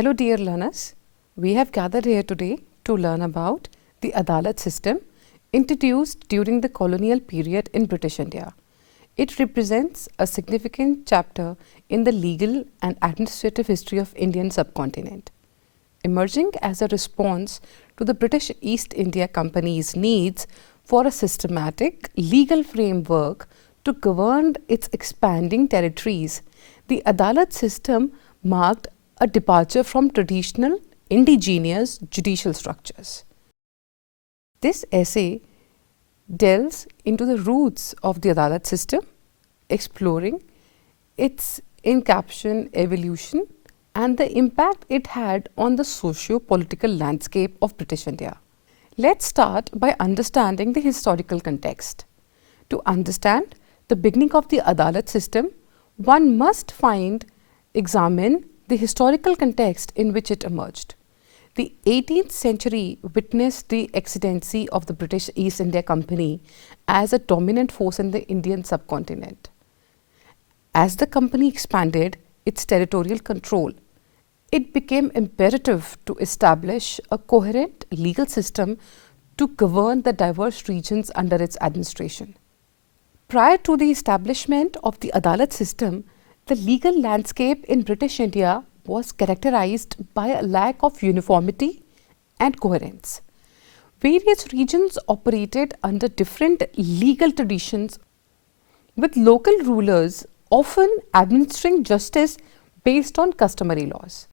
Hello dear learners, we have gathered here today to learn about the Adalat system introduced during the colonial period in British India. It represents a significant chapter in the legal and administrative history of Indian subcontinent. Emerging as a response to the British East India Company's needs for a systematic legal framework to govern its expanding territories, the Adalat system marked a departure from traditional indigenous judicial structures. This essay delves into the roots of the Adalat system, exploring its in-caption evolution and the impact it had on the socio-political landscape of British India. Let's start by understanding the historical context. To understand the beginning of the Adalat system, one must examine the historical context in which it emerged. The 18th century witnessed the ascendancy of the British East India Company as a dominant force in the Indian subcontinent. As the company expanded its territorial control, it became imperative to establish a coherent legal system to govern the diverse regions under its administration. Prior to the establishment of the Adalat system, the legal landscape in British India was characterized by a lack of uniformity and coherence. Various regions operated under different legal traditions, with local rulers often administering justice based on customary laws.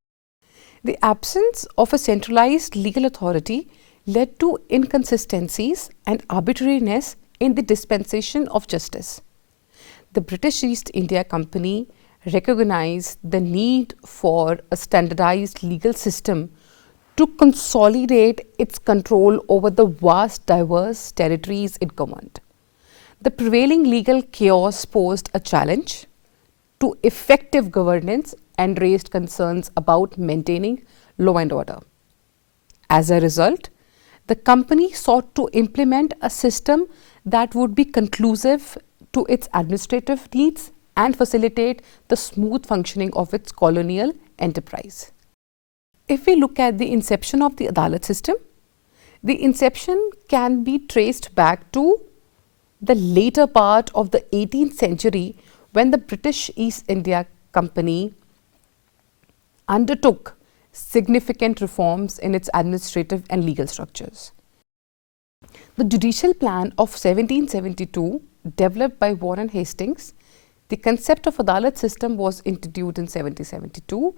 The absence of a centralized legal authority led to inconsistencies and arbitrariness in the dispensation of justice. The British East India Company recognized the need for a standardized legal system to consolidate its control over the vast, diverse territories it governed. The prevailing legal chaos posed a challenge to effective governance and raised concerns about maintaining law and order. As a result, the company sought to implement a system that would be conclusive to its administrative needs and facilitate the smooth functioning of its colonial enterprise. If we look at the inception of the Adalat system, the inception can be traced back to the later part of the 18th century when the British East India Company undertook significant reforms in its administrative and legal structures. The judicial plan of 1772, developed by Warren Hastings, the concept of Adalat system was introduced in 1772,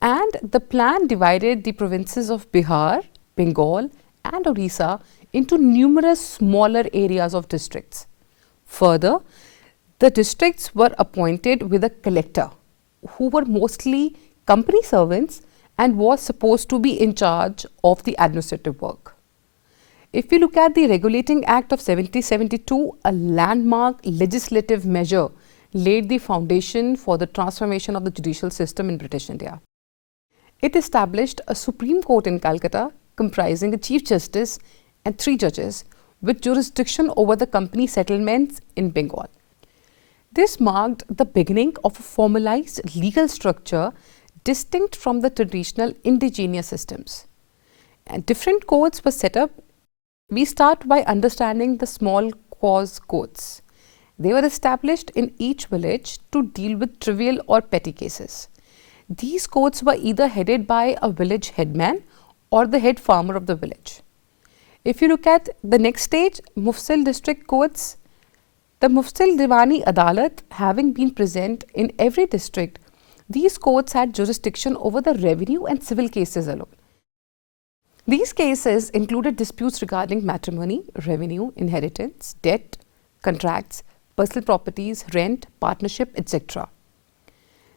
and the plan divided the provinces of Bihar, Bengal and Orissa into numerous smaller areas of districts. Further, the districts were appointed with a collector, who were mostly company servants and was supposed to be in charge of the administrative work. If we look at the Regulating Act of 1772, a landmark legislative measure laid the foundation for the transformation of the judicial system in British India. It established a Supreme Court in Calcutta comprising a Chief Justice and 3 judges with jurisdiction over the company settlements in Bengal. This marked the beginning of a formalized legal structure distinct from the traditional indigenous systems. And different courts were set up. We start by understanding the small cause courts. They were established in each village to deal with trivial or petty cases. These courts were either headed by a village headman or the head farmer of the village. If you look at the next stage, Mufsil district courts, the Mufsil Diwani Adalat having been present in every district, these courts had jurisdiction over the revenue and civil cases alone. These cases included disputes regarding matrimony, revenue, inheritance, debt, contracts, personal properties, rent, partnership, etc.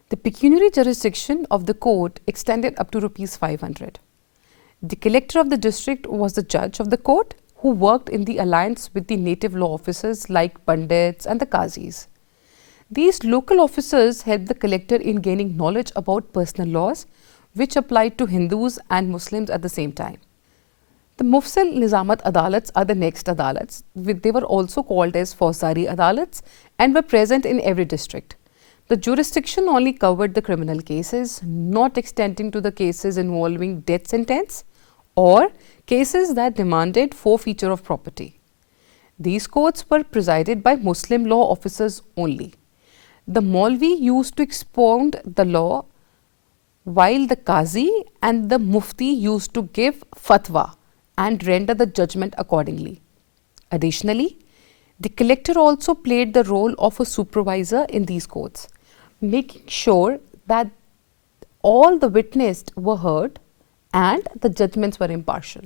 The pecuniary jurisdiction of the court extended up to Rs 500. The collector of the district was the judge of the court, who worked in the alliance with the native law officers like Pandits and the Qazis. These local officers helped the collector in gaining knowledge about personal laws, which applied to Hindus and Muslims at the same time. The Mufsil Nizamat Adalats are the next Adalats. They were also called as Fawzari Adalats and were present in every district. The jurisdiction only covered the criminal cases, not extending to the cases involving death sentence or cases that demanded forfeiture of property. These courts were presided by Muslim law officers only. The Maulvi used to expound the law, while the Qazi and the Mufti used to give fatwa and render the judgment accordingly. Additionally, the collector also played the role of a supervisor in these courts, making sure that all the witnessed were heard and the judgments were impartial.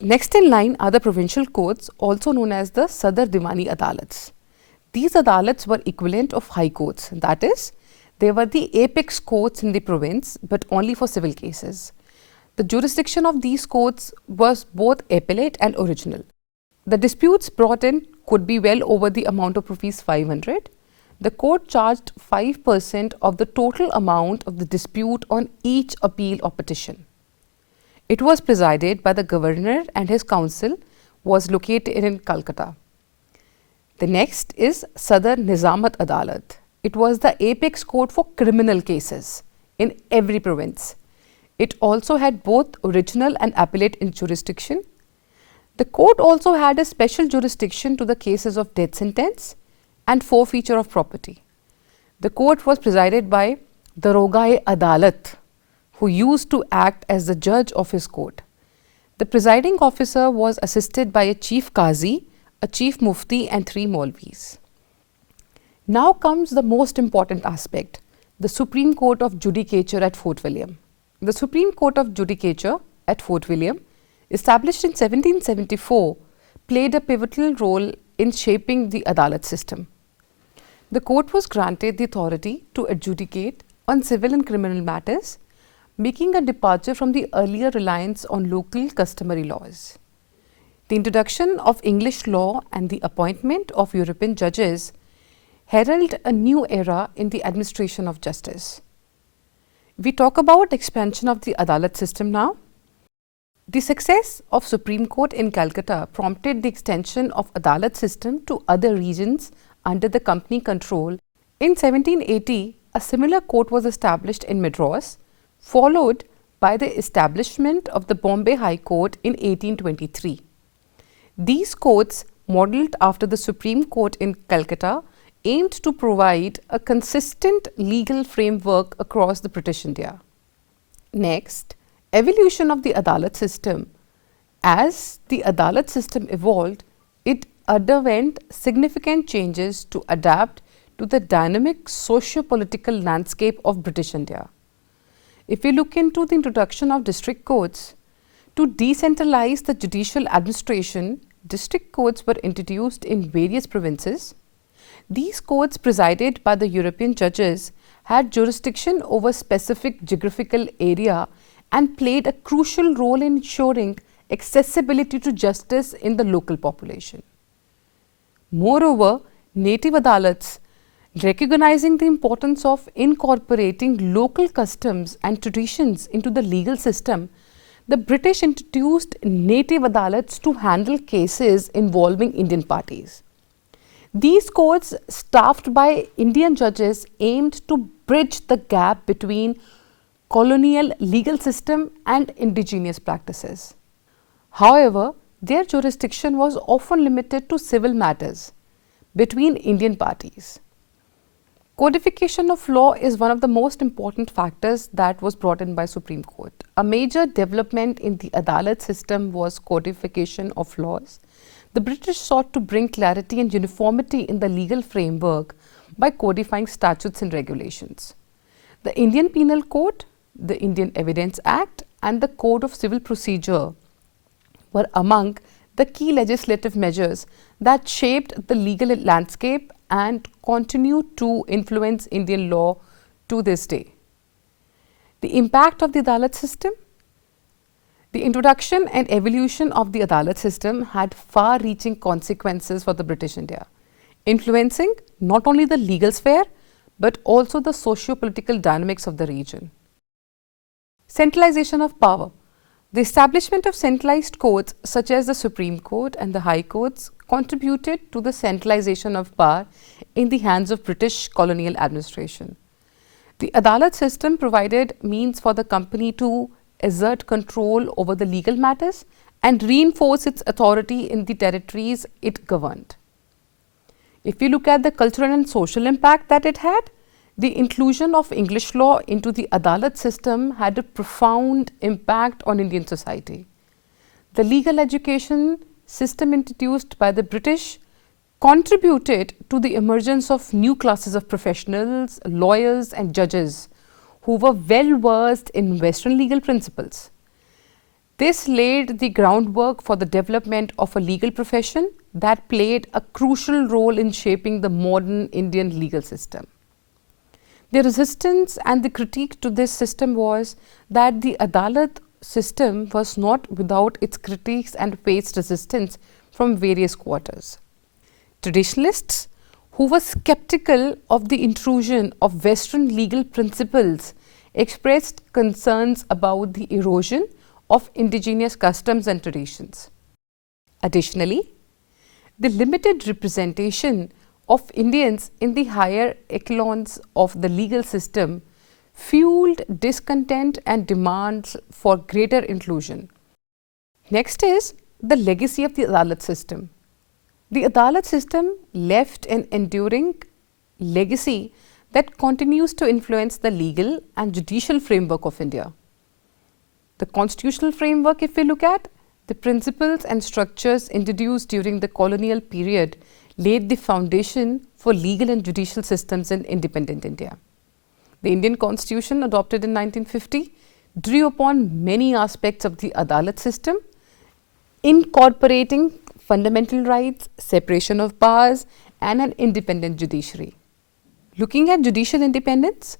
Next in line are the provincial courts, also known as the Sadar Diwani Adalats. These adalats were equivalent of high courts, that is, they were the apex courts in the province but only for civil cases. The jurisdiction of these courts was both appellate and original. The disputes brought in could be well over the amount of rupees 500. The court charged 5% of the total amount of the dispute on each appeal or petition. It was presided by the governor and his council was located in Calcutta. The next is Sadar Nizamat Adalat. It was the apex court for criminal cases in every province. It also had both original and appellate in jurisdiction. The court also had a special jurisdiction to the cases of death sentence and forfeiture of property. The court was presided by Daroga-e Adalat, who used to act as the judge of his court. The presiding officer was assisted by a chief Qazi, a chief Mufti and 3 Maulvis. Now comes the most important aspect, the Supreme Court of Judicature at Fort William. The Supreme Court of Judicature at Fort William, established in 1774, played a pivotal role in shaping the Adalat system. The court was granted the authority to adjudicate on civil and criminal matters, making a departure from the earlier reliance on local customary laws. The introduction of English law and the appointment of European judges heralded a new era in the administration of justice. We talk about expansion of the Adalat system now. The success of Supreme Court in Calcutta prompted the extension of Adalat system to other regions under the company control. In 1780, a similar court was established in Madras, followed by the establishment of the Bombay High Court in 1823. These courts, modelled after the Supreme Court in Calcutta, aimed to provide a consistent legal framework across the British India. Next, evolution of the Adalat system. As the Adalat system evolved, it underwent significant changes to adapt to the dynamic socio-political landscape of British India. If we look into the introduction of district courts, to decentralize the judicial administration, district courts were introduced in various provinces. These courts, presided by the European judges, had jurisdiction over specific geographical area and played a crucial role in ensuring accessibility to justice in the local population. Moreover, native adalats, recognizing the importance of incorporating local customs and traditions into the legal system, the British introduced native adalats to handle cases involving Indian parties. These courts, staffed by Indian judges, aimed to bridge the gap between colonial legal system and indigenous practices. However, their jurisdiction was often limited to civil matters between Indian parties. Codification of law is one of the most important factors that was brought in by Supreme Court. A major development in the Adalat system was codification of laws. The British sought to bring clarity and uniformity in the legal framework by codifying statutes and regulations. The Indian Penal Code, the Indian Evidence Act and the Code of Civil Procedure were among the key legislative measures that shaped the legal landscape and continue to influence Indian law to this day. The impact of the Adalat system. The introduction and evolution of the Adalat system had far-reaching consequences for the British India, influencing not only the legal sphere but also the socio-political dynamics of the region. Centralization of power. The establishment of centralized courts such as the Supreme Court and the High Courts contributed to the centralization of power, in the hands of British colonial administration. The Adalat system provided means for the company to exert control over the legal matters and reinforce its authority in the territories it governed. If we look at the cultural and social impact that it had, the inclusion of English law into the Adalat system had a profound impact on Indian society. The legal education system introduced by the British contributed to the emergence of new classes of professionals, lawyers and judges who were well versed in Western legal principles. This laid the groundwork for the development of a legal profession that played a crucial role in shaping the modern Indian legal system. The resistance and the critique to this system was that the Adalat system was not without its critiques and faced resistance from various quarters. Traditionalists who were skeptical of the intrusion of Western legal principles expressed concerns about the erosion of indigenous customs and traditions. Additionally, the limited representation of Indians in the higher echelons of the legal system fueled discontent and demands for greater inclusion. Next is the legacy of the Adalat system. The Adalat system left an enduring legacy that continues to influence the legal and judicial framework of India. The constitutional framework, if we look at, the principles and structures introduced during the colonial period laid the foundation for legal and judicial systems in independent India. The Indian Constitution, adopted in 1950, drew upon many aspects of the Adalat system, incorporating fundamental rights, separation of powers, and an independent judiciary. Looking at judicial independence,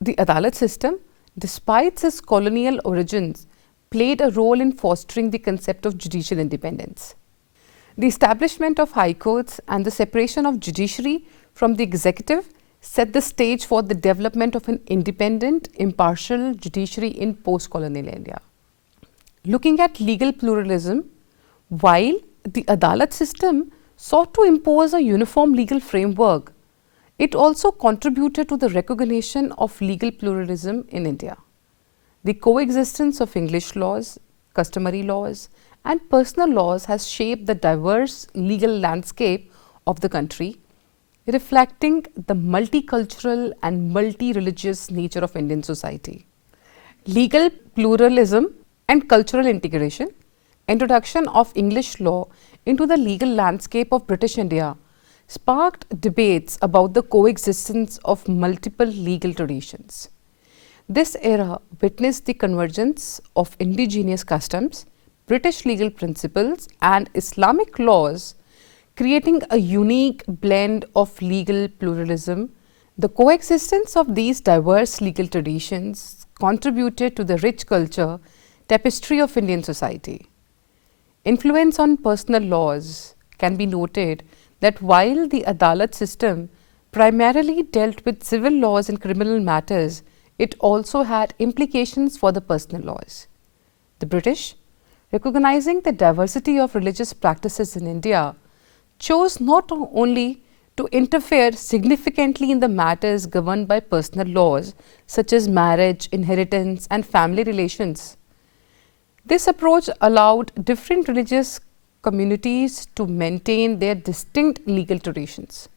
the Adalat system, despite its colonial origins, played a role in fostering the concept of judicial independence. The establishment of high courts and the separation of judiciary from the executive set the stage for the development of an independent, impartial judiciary in post-colonial India. Looking at legal pluralism, while the Adalat system sought to impose a uniform legal framework, it also contributed to the recognition of legal pluralism in India. The coexistence of English laws, customary laws, and personal laws has shaped the diverse legal landscape of the country, reflecting the multicultural and multi-religious nature of Indian society. Legal pluralism and cultural integration, introduction of English law into the legal landscape of British India sparked debates about the coexistence of multiple legal traditions. This era witnessed the convergence of indigenous customs, British legal principles, and Islamic laws, creating a unique blend of legal pluralism. The coexistence of these diverse legal traditions contributed to the rich culture tapestry of Indian society. Influence on personal laws can be noted that while the Adalat system primarily dealt with civil laws and criminal matters, it also had implications for the personal laws. The British, recognizing the diversity of religious practices in India, chose not only to interfere significantly in the matters governed by personal laws such as marriage, inheritance, and family relations. This approach allowed different religious communities to maintain their distinct legal traditions,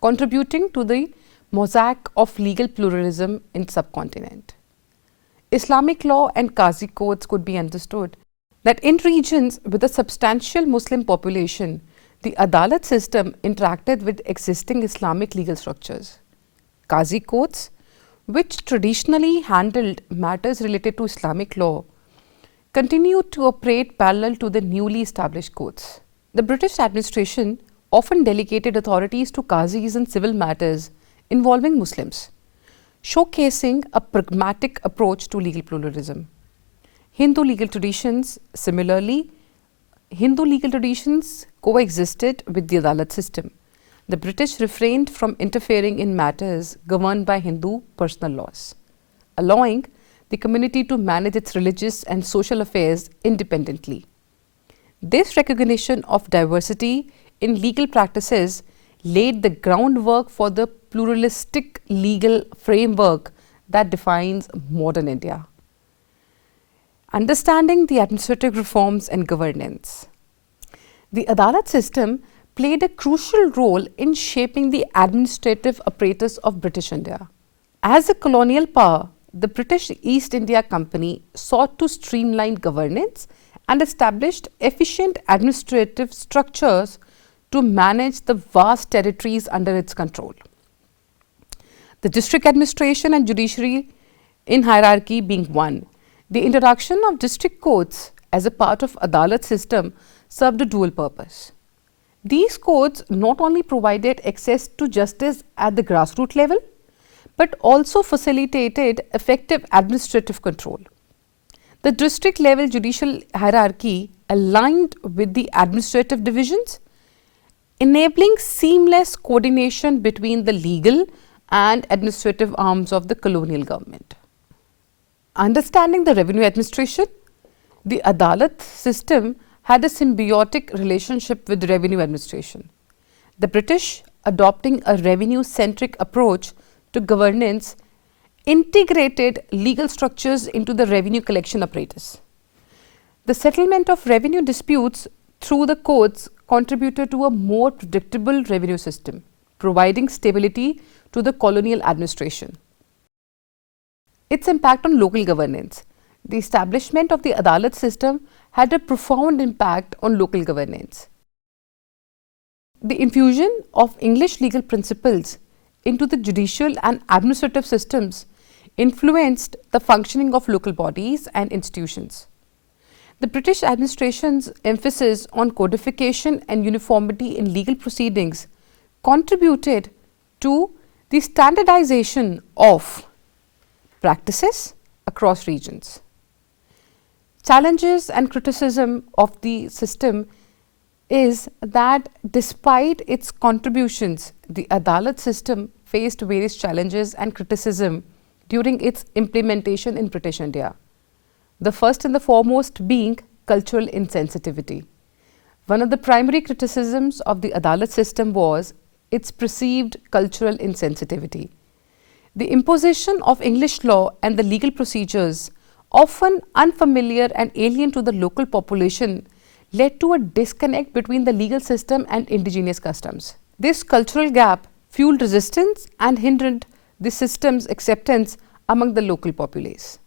contributing to the mosaic of legal pluralism in subcontinent. Islamic law and Qazi courts could be understood that in regions with a substantial Muslim population, the Adalat system interacted with existing Islamic legal structures. Qazi courts, which traditionally handled matters related to Islamic law, continued to operate parallel to the newly established courts. The British administration often delegated authorities to Qazis in civil matters involving Muslims, showcasing a pragmatic approach to legal pluralism. Hindu legal traditions coexisted with the Adalat system. The British refrained from interfering in matters governed by Hindu personal laws, allowing the community to manage its religious and social affairs independently. This recognition of diversity in legal practices laid the groundwork for the pluralistic legal framework that defines modern India. Understanding the administrative reforms and governance. The Adalat system played a crucial role in shaping the administrative apparatus of British India. As a colonial power, the British East India Company sought to streamline governance and established efficient administrative structures to manage the vast territories under its control. The district administration and judiciary in hierarchy being one. The introduction of district courts as a part of Adalat system served a dual purpose. These courts not only provided access to justice at the grassroots level, but also facilitated effective administrative control. The district level judicial hierarchy aligned with the administrative divisions, enabling seamless coordination between the legal and administrative arms of the colonial government. Understanding the revenue administration, the Adalat system had a symbiotic relationship with revenue administration. The British, adopting a revenue-centric approach to governance, integrated legal structures into the revenue collection apparatus. The settlement of revenue disputes through the courts contributed to a more predictable revenue system, providing stability to the colonial administration. Its impact on local governance. The establishment of the Adalat system had a profound impact on local governance. The infusion of English legal principles into the judicial and administrative systems influenced the functioning of local bodies and institutions. The British administration's emphasis on codification and uniformity in legal proceedings contributed to the standardization of practices across regions. Challenges and criticism of the system is that despite its contributions, the Adalat system faced various challenges and criticism during its implementation in British India. The first and the foremost being cultural insensitivity. One of the primary criticisms of the Adalat system was its perceived cultural insensitivity. The imposition of English law and the legal procedures, often unfamiliar and alien to the local population, led to a disconnect between the legal system and indigenous customs. This cultural gap fueled resistance and hindered the system's acceptance among the local populace.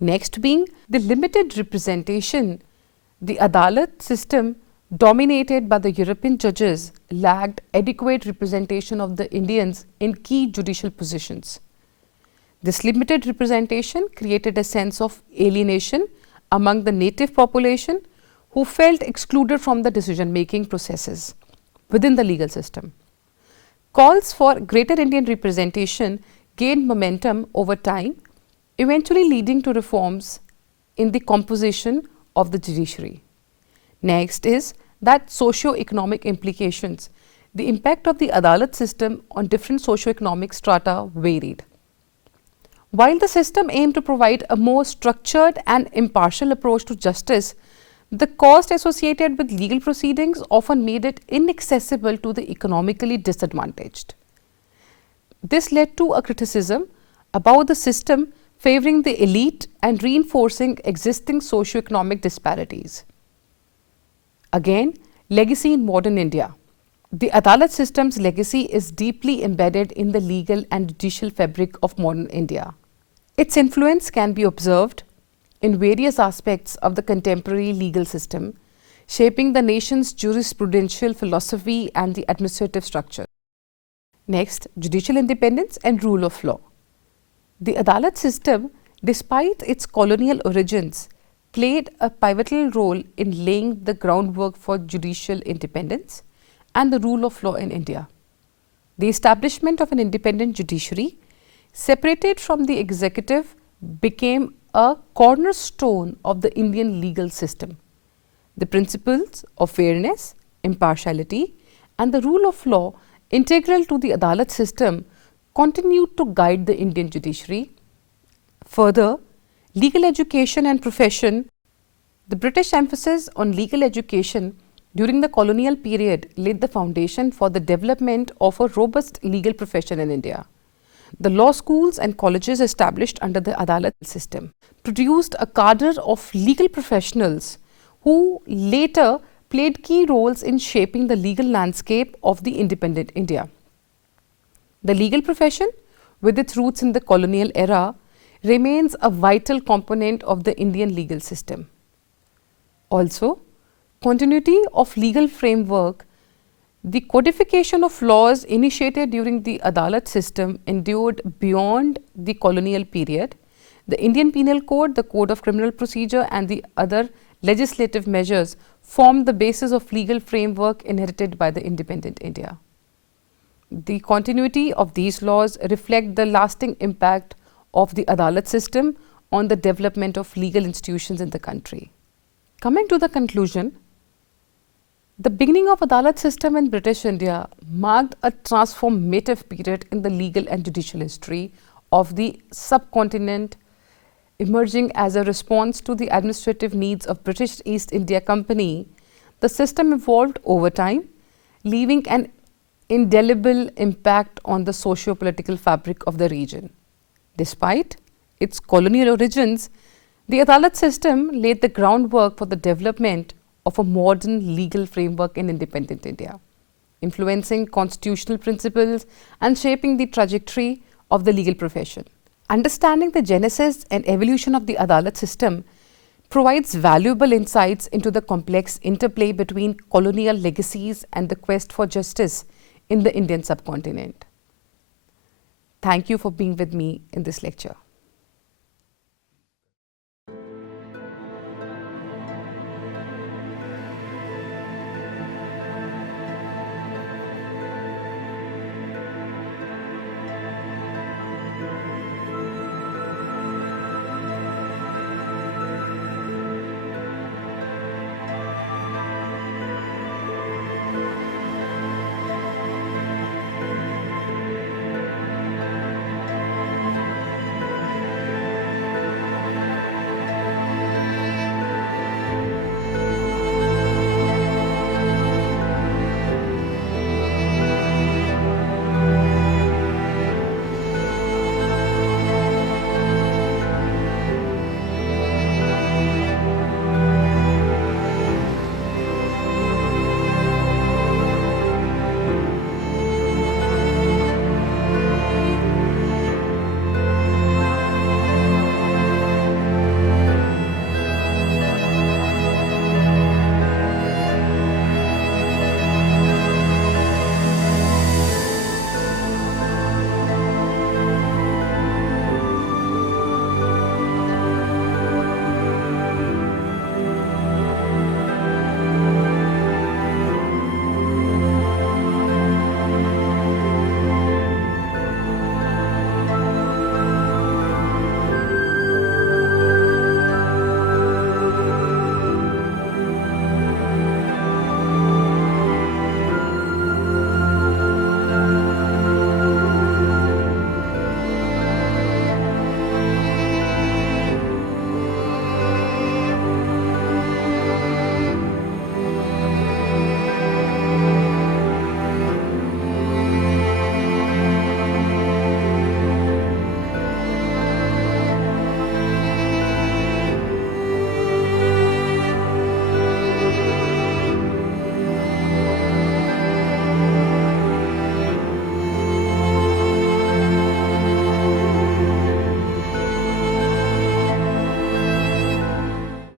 Next being the limited representation. The Adalat system, dominated by the European judges, lacked adequate representation of the Indians in key judicial positions. This limited representation created a sense of alienation among the native population who felt excluded from the decision-making processes within the legal system. Calls for greater Indian representation gained momentum over time, eventually leading to reforms in the composition of the judiciary. Next is that socio-economic implications. The impact of the Adalat system on different socio-economic strata varied. While the system aimed to provide a more structured and impartial approach to justice, the cost associated with legal proceedings often made it inaccessible to the economically disadvantaged. This led to a criticism about the system favoring the elite and reinforcing existing socio-economic disparities. Again, legacy in modern India. The Adalat system's legacy is deeply embedded in the legal and judicial fabric of modern India. Its influence can be observed in various aspects of the contemporary legal system, shaping the nation's jurisprudential philosophy and the administrative structure. Next, judicial independence and rule of law. The Adalat system, despite its colonial origins, played a pivotal role in laying the groundwork for judicial independence and the rule of law in India. The establishment of an independent judiciary, separated from the executive, became a cornerstone of the Indian legal system. The principles of fairness, impartiality, and the rule of law integral to the Adalat system continued to guide the Indian judiciary. Further, legal education and profession. The British emphasis on legal education during the colonial period laid the foundation for the development of a robust legal profession in India. The law schools and colleges established under the Adalat system produced a cadre of legal professionals who later played key roles in shaping the legal landscape of the independent India. The legal profession, with its roots in the colonial era, remains a vital component of the Indian legal system. Also, continuity of legal framework, the codification of laws initiated during the Adalat system endured beyond the colonial period. The Indian Penal Code, the Code of Criminal Procedure and the other legislative measures formed the basis of legal framework inherited by the independent India. The continuity of these laws reflect the lasting impact of the Adalat system on the development of legal institutions in the country. Coming to the conclusion, the beginning of Adalat system in British India marked a transformative period in the legal and judicial history of the subcontinent, emerging as a response to the administrative needs of British East India Company. The system evolved over time, leaving an indelible impact on the socio-political fabric of the region. Despite its colonial origins, the Adalat system laid the groundwork for the development of a modern legal framework in independent India, influencing constitutional principles and shaping the trajectory of the legal profession. Understanding the genesis and evolution of the Adalat system provides valuable insights into the complex interplay between colonial legacies and the quest for justice in the Indian subcontinent. Thank you for being with me in this lecture.